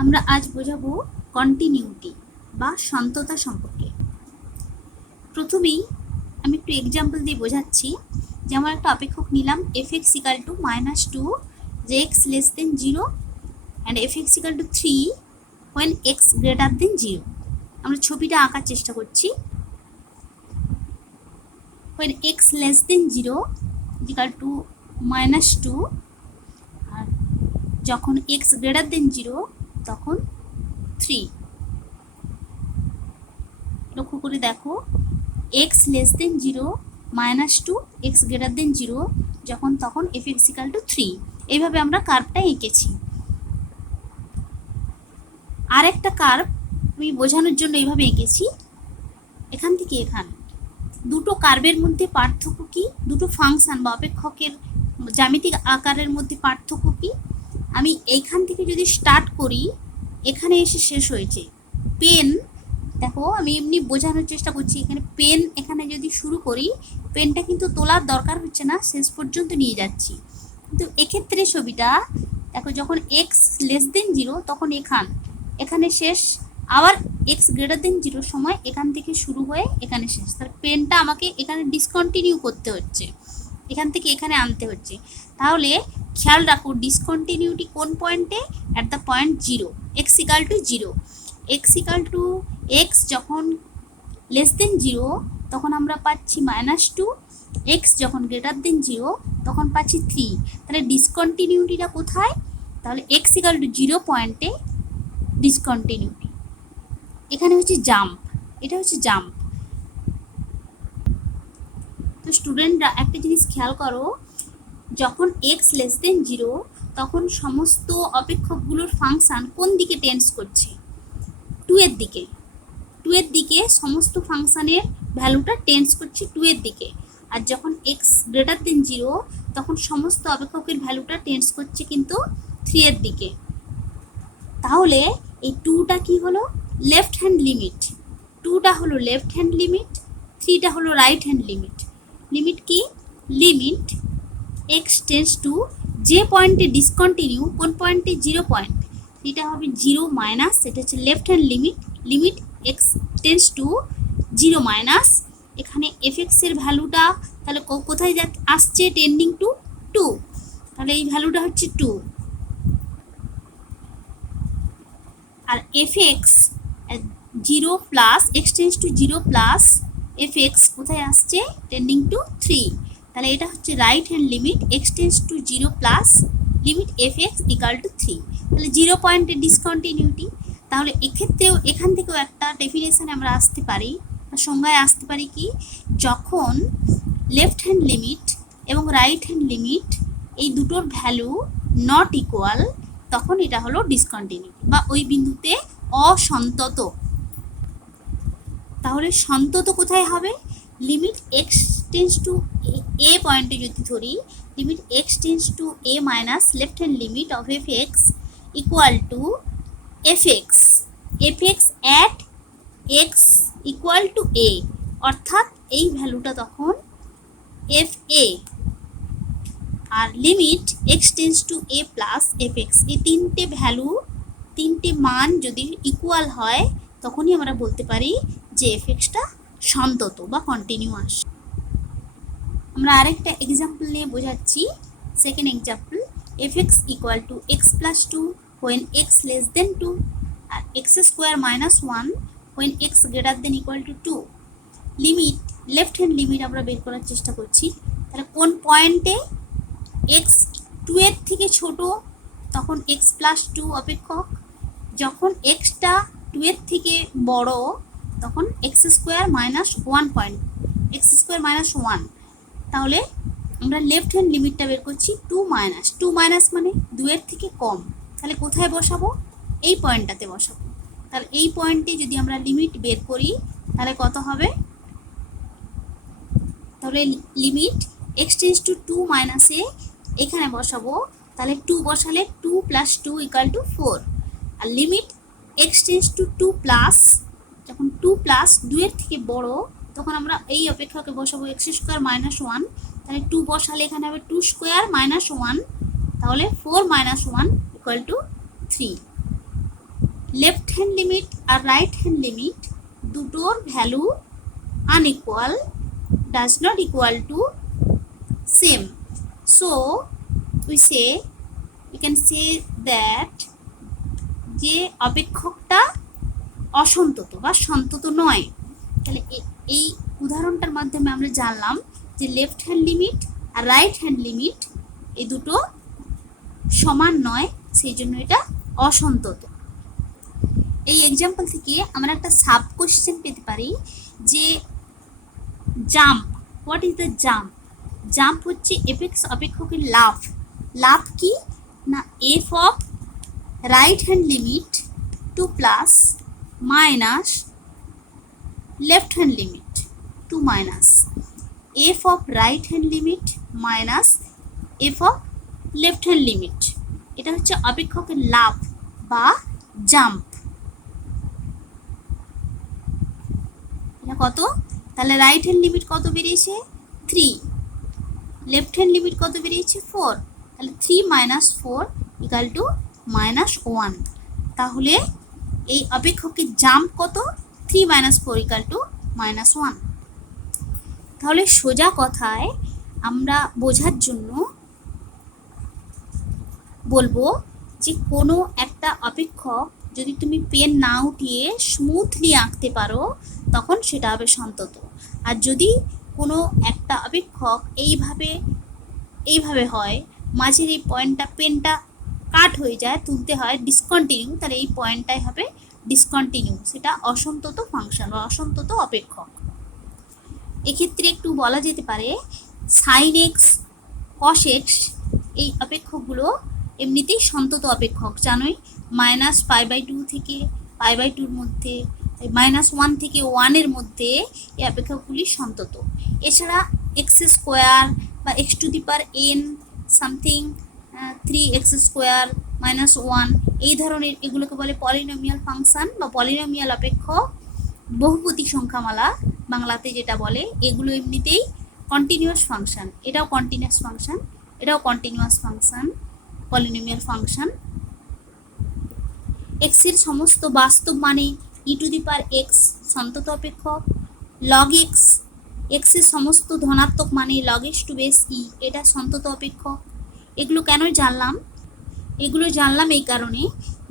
আমরা আজ বোঝাবো কন্টিনিউটি বা সন্ততা সম্পর্কে। প্রথমেই আমি একটু এক্সাম্পল দিয়ে বোঝাচ্ছি। যেমন একটা অপেক্ষক নিলাম f(x = -2 x <0 and f(x = 3 when x greater than 0)। আমরা ছবিটা আঁকার চেষ্টা করছি। when x less than 0 equal to -2 আর যখন x greater than 0 তখন 3। লক্ষ্য করে দেখো, x less than 0 -2 x greater than 0 যখন তখন f(x = 3। এইভাবে আমরা কার্ভটা এঁকেছি। আর একটা কার্ভ আমি বোঝানোর জন্য এইভাবে এঁকেছি। এখান থেকে এখানে দুটো কার্ভের মধ্যে পার্থক্য কি, দুটো ফাংশন বা অপেক্ষকের জ্যামিতিক আকারের মধ্যে পার্থক্য কি। আমি এইখান থেকে যদি স্টার্ট করি, এখানে এসে শেষ হয়েছে। পেন দেখো, আমি এমনি বোঝানোর চেষ্টা করছি। এখানে পেন এখানে যদি শুরু করি, পেনটা কিন্তু তোলার দরকার হচ্ছে না, শেষ পর্যন্ত নিয়ে যাচ্ছি। কিন্তু এক্ষেত্রে ছবিটা দেখো, যখন x less than 0 তখন এখানে শেষ, আবার x greater than 0 সময় এখান থেকে শুরু হয়ে এখানে শেষ। তার পেনটা আমাকে এখানে ডিসকন্টিনিউ করতে হচ্ছে, এখান থেকে এখানে আনতে হচ্ছে। তাহলে খেয়াল রাখো, ডিসকন্টিনিউটি কোন পয়েন্টে? At the point 0, x = 0। x যখন লেস দেন 0 তখন আমরা পাচ্ছি -2, x যখন গ্রেটার দেন 0 তখন পাচ্ছি 3। তাহলে ডিসকন্টিনিউটিটা কোথায়? তাহলে x = 0 পয়েন্টে ডিসকন্টিনিউটি। এখানে হচ্ছে জাম্প, এটা হচ্ছে জাম্প। তো স্টুডেন্টরা একটা জিনিস খেয়াল করো, যখন x less than 0 তখন সমস্ত অপেক্ষকগুলোর ফাংশন কোন দিকে টেন্স করছে? 2 এর দিকে। 2 এর দিকে সমস্ত ফাংশনের ভ্যালুটা টেন্স করছে 2 এর দিকে। আর যখন x greater than 0 তখন সমস্ত অপেক্ষকের ভ্যালুটা টেন্স করছে কিন্তু 3 এর দিকে। তাহলে এই 2টা কি হলো? Left hand limit. 2টা হলো লেফট হ্যান্ড লিমিট, 3টা হলো রাইট হ্যান্ড লিমিট। লিমিট কি? লিমিট x টেন্স টু যে পয়েন্টে ডিসকন্টিনিউ, কোন পয়েন্টে? 0 পয়েন্ট। এটা হবে 0 মাইনাস, এটা হচ্ছে left hand limit. Limit x tends to 0 minus, এখানে f(x) এর ভ্যালুটা তাহলে কোথায় আসছে? Tending to 2। তাহলে এই ভ্যালুটা হচ্ছে 2। আর f(x) 0 plus x tends to 0 plus f(x) কোথায় আসছে? Tending to 3। তাহলে এটা হচ্ছে right hand limit x tends to 0 plus limit f(x) = 3। তাহলে 0 পয়েন্টে ডিসকন্টিনিউটি। তাহলে এক্ষেত্রেও এখান থেকেও একটা ডেফিনেশনে আমরা আসতে পারি, সংজ্ঞায় আসতে পারি কি, যখন লেফট হ্যান্ড লিমিট এবং রাইট হ্যান্ড লিমিট এই দুটোর ভ্যালু নট ইকুয়াল, তখন এটা হলো ডিসকন্টিনিউটি বা ওই বিন্দুতে অসন্তত। তাহলে সন্তত কোথায় হবে? Limit x tends to a পয়েন্টে যদি ধরি, limit x tends to a minus left hand limit of f(x) = f(x) at x = a, অর্থাৎ এই ভ্যালুটা তখন fa। আর limit x tends to a plus f(x), এই তিনটে ভ্যালু, তিনটে মান যদি ইকুয়াল হয় তখনই আমরা বলতে পারি যে f(x)টা সন্তত বা কন্টিনিউয়াস। আমরা আরেকটা এক্সাম্পল নিয়ে বোঝাচ্ছি। Second example, f(x = x + 2 when x less than 2 আর x² - 1 when x greater than equal to 2। Limit, left hand limit আমরা বের করার চেষ্টা করছি। তাহলে কোন পয়েন্টে x 2 এর থেকে ছোট তখন x + 2 অপেক্ষক, যখন xটা 2 এর থেকে বড় তখন x² - 1 পয়েন্ট, x² - 1। তাহলে আমরা লেফট হ্যান্ড লিমিটটা বের করছি 2 মাইনাস মানে 2 এর থেকে কম। তাহলে কোথায় বসাবো? এই পয়েন্টটাতে বসাবো। তাহলে এই পয়েন্টে যদি আমরা লিমিট বের করি তাহলে কত হবে? তাহলে লিমিট x টেন্স টু 2 মাইনাসে এখানে বসাবো। তাহলে 2 বসালে 2 + 2 = 4। আর limit x tends to 2 plus, যখন 2 প্লাস 2 এর থেকে বড় তখন আমরা এই অপেক্ষাকে বসাবো x² - 1। তাহলে 2 বসালে এখানে হবে 2² - 1, তাহলে 4 - 1 = 3। লেফট হ্যান্ড লিমিট আর রাইট হ্যান্ড লিমিট দুটোর value unequal, does not equal to same. So we can say that যে অপেক্ষকটা অসন্তত বা সন্তত নয়। তাহলে এই উদাহরণটার মাধ্যমে আমরা জানলাম যে লেফট হ্যান্ড লিমিট আর রাইট হ্যান্ড লিমিট এই দুটো সমান নয়, সেই জন্য এটা অসন্তত। এই এক্সাম্পল থেকে আমরা একটা সাব কোশ্চেন পেতে পারি যে jump, what is the jump? Jump হচ্ছে এফএক্স অপেক্ষকের লাফ। লাফ কি না, f of right hand limit to plus minus left hand limit to minus f of right hand limit minus f of left hand limit. এটা হচ্ছে অপেক্ষকের লাফ বা জাম্প। এটা কত? তাহলে রাইট হ্যান্ড লিমিট কত বেরিয়েছে? 3, লেফট হ্যান্ড লিমিট কত বেরিয়েছে? 4। তাহলে 3 মাইনাস 4 ইকাল টু -1। তাহলে এই অপেক্ষকের জাম্প কত? 3 মাইনাস 4 ইকাল টু -1। তাহলে সোজা কথায় আমরা বোঝার জন্য বলবো যে কোনো একটা অপেক্ষক যদি তুমি পেন না উঠিয়ে স্মুথলি আঁকতে পারো তখন সেটা হবে সন্তত। আর যদি কোনো একটা অপেক্ষক এইভাবে হয়, মাঝের এই পয়েন্টটা পেনটা কাট হয়ে যায়, তুলতে হয় ডিসকন্টিনিউ, তাহলে এই পয়েন্টটাই হবে ডিসকন্টিনিউ, সেটা অসন্তত ফাংশন বা অসন্তত অপেক্ষক। এক্ষেত্রে একটু বলা যেতে পারে সাইন এক্স, কস এক্স এই অপেক্ষকগুলো এমনিতেই সন্তত অপেক্ষক, জানোই। -π/2 থেকে π/2-র মধ্যে, -1 থেকে 1-এর মধ্যে এই অপেক্ষকগুলি সন্তত। এছাড়া x² বা x⁴n সামথিং 3x² -1 এই ধরনের এগুলোকে বলে পলিনোমিয়াল ফাংশন বা পলিনোমিয়াল অপেক্ষক, বহুপদী সংখ্যামালা বাংলাতে যেটা বলে। এগুলো এমনিতেই কন্টিনিউয়াস ফাংশন, এটাও কন্টিনিউয়াস ফাংশন, এটাও continuous function, polynomial function. X এর সমস্ত বাস্তব মানে e⁴x সন্তত অপেক্ষক। log x, এক্স এর সমস্ত ধনাত্মক মানে log x⁴e এটা সন্তত অপেক্ষক। এগুলো কেন জানলাম? এগুলো জানলাম এই কারণে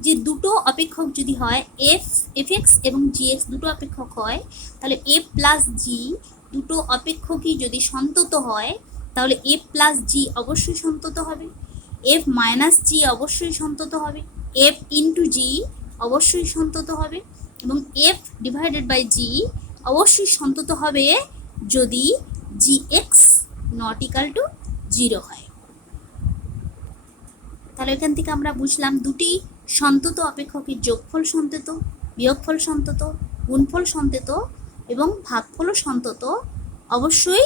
যে দুটো অপেক্ষক যদি হয়, fx এবং gx দুটো অপেক্ষক হয়, তাহলে f প্লাস g দুটো অপেক্ষকই যদি সন্তত হয় তাহলে f প্লাস g অবশ্যই সন্তত হবে, f মাইনাস g অবশ্যই সন্তত হবে, f ইন্টু g অবশ্যই সন্তত হবে, এবং f ডিভাইডেড বাই g অবশ্যই সন্তত হবে যদি gx নট ইকাল টু 0 হয়। তাহলে এখান থেকে আমরা বুঝলাম দুটি সন্তত অপেক্ষকের যোগফল সন্তত, বিয়োগফল সন্তত, গুণফল সন্তত এবং ভাগফলও সন্তত, অবশ্যই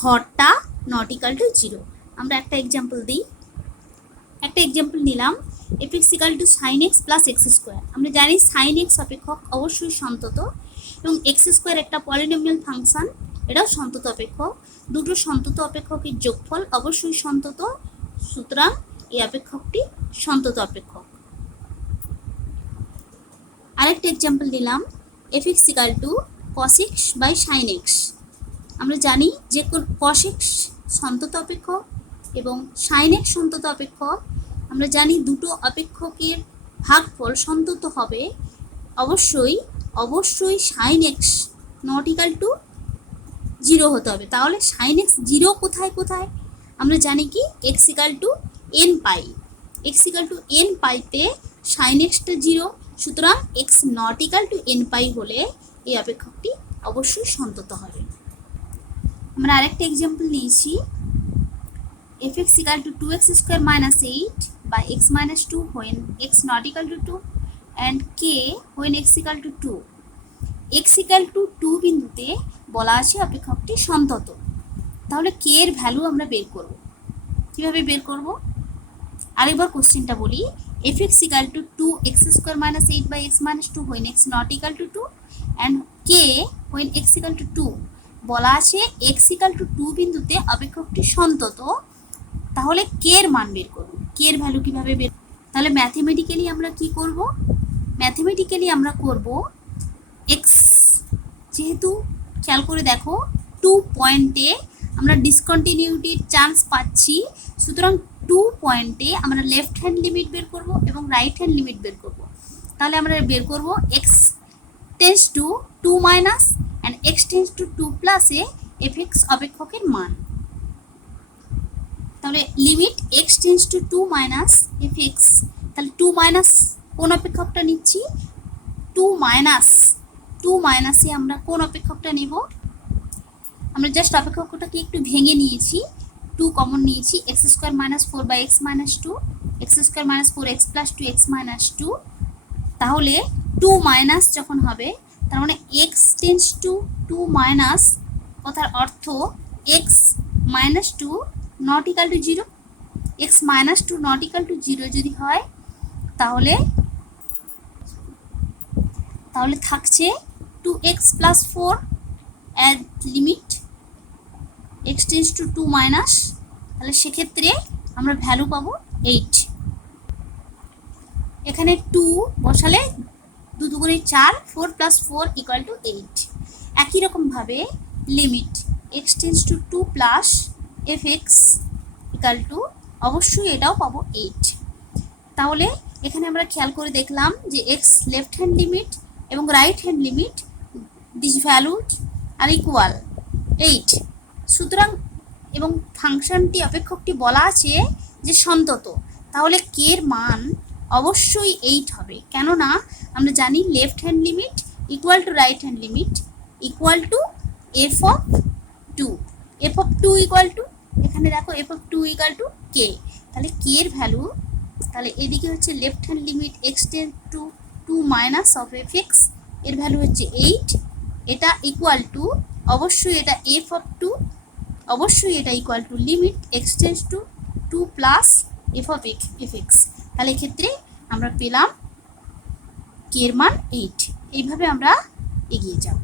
হরটা নট ইকাল টু 0। আমরা একটা এক্সাম্পল দিই। একটা এক্সাম্পল নিলাম fx equal two sin x plus x²। আমরা জানি sin x অপেক্ষক অবশ্যই সন্তত এবং x² একটা পলিনোমিয়াল ফাংশন, এটাও সন্তত অপেক্ষক। দুটো সন্তত অপেক্ষকের যোগফল অবশ্যই সন্তত, সুতরাং এই অপেক্ষকটি সন্তত অপেক্ষক। আরেকটা এক্সাম্পল দিলাম fx equal to cos x by sin x। আমরা জানি যে cos x সন্তত অপেক্ষক এবং sin x সন্তত অপেক্ষক। আমরা জানি দুটো অপেক্ষকের ভাগফল সন্তত হবে, অবশ্যই sin x not equal to 0 হতে হবে। তাহলে sin x 0 কোথায় কোথায়? আমরা জানি কি x equal to nπ, x equal to nπ-তে sin x-টা 0, সুতরাং x not equal to nπ হলে এই অপেক্ষকটি অবশ্যই সন্তত হবে। আমরা আরেকটা এক্সাম্পল নিয়েছি fx equal two 2x² minus 8 by x minus 2 when x not equal to 2 and k when x equal to 2। x equal to 2 বিন্দুতে বলা আছে অপেক্ষকটি সন্তত। তাহলে k এর ভ্যালু আমরা বের করব। কিভাবে বের করব? আরেকবার কোশ্চেনটা বলি, fx equal to 2x² minus 8 by x minus 2 when x not equal to 2 and k when x equal to 2। বলা আছে x equal to 2 বিন্দুতে অপেক্ষকটি সন্তত। তাহলে k এর মান বের করব। k এর ভ্যালু কিভাবে বের? তাহলে ম্যাথমেটিক্যালি আমরা কি করব? ম্যাথমেটিক্যালি আমরা করব এক্স, যেহেতু খেয়াল করে দেখো 2 পয়েন্টে আমরা ডিসকন্টিনিউটির চান্স পাচ্ছি, সুতরাং 2 পয়েন্টে আমরা লেফট হ্যান্ড লিমিট বের করব এবং রাইট হ্যান্ড লিমিট বের করব। তাহলে আমরা বের করব x tends to 2 minus and x tends to 2 প্লাসে এফএক্স অপেক্ষকের মান। তাহলে limit x tends to 2 minus FX, তাহলে 2 মাইনাস কোন অপেক্ষকটা নিচ্ছি? 2 মাইনাসে আমরা কোন অপেক্ষকটা নেব? আমরা জাস্ট অপেক্ষকটাকে একটু ভেঙে নিয়েছি, 2 কমন নিয়েছি, x square minus 4 by x minus 2, x square minus 4 x plus 2 x minus 2। তাহলে 2 মাইনাস যখন হবে, তার মানে এক্স টেন্স টু 2 মাইনাস, কথার অর্থ x minus 2 not equal to 0। X minus 2 not equal to 0 যদি হয়, তাহলে থাকছে 2x plus 4 as limit x tends to 2 minus, তাহলে সেক্ষেত্রে আমরা ভ্যালু পাবো 8। এখানে 2 বসালে 2 দুগুণে 4, 4 প্লাস 4 ইকুয়াল টু 8। একই রকমভাবে limit x tends to 2 plus F x equal to, অবশ্যই এটাও পাবো 8। তাহলে এখানে আমরা খেয়াল করে দেখলাম যে এক্স লেফট হ্যান্ড লিমিট এবং right hand limit this valued are equal 8। সুতরাং এবং ফাংশনটি অপেক্ষকটি বলা আছে যে সন্তত, তাহলে কে এর মান অবশ্যই 8 হবে, কেননা আমরা জানি left hand limit equal to right hand limit equal to F of 2। F of 2 equal to, এখানে দেখো এফ অফ 2 ইকুয়াল টু কে, তাহলে কে এর ভ্যালু, তাহলে এদিকে হচ্ছে left hand limit x tends to 2 minus of F x, এর value হচ্ছে 8। এটা ইকুয়াল টু, অবশ্যই এটা এফ অফ 2, অবশ্যই এটা equal to limit x tends to 2 plus F of F x. তাহলে এক্ষেত্রে আমরা পেলাম কে এর মান 8। এইভাবে আমরা এগিয়ে যাব।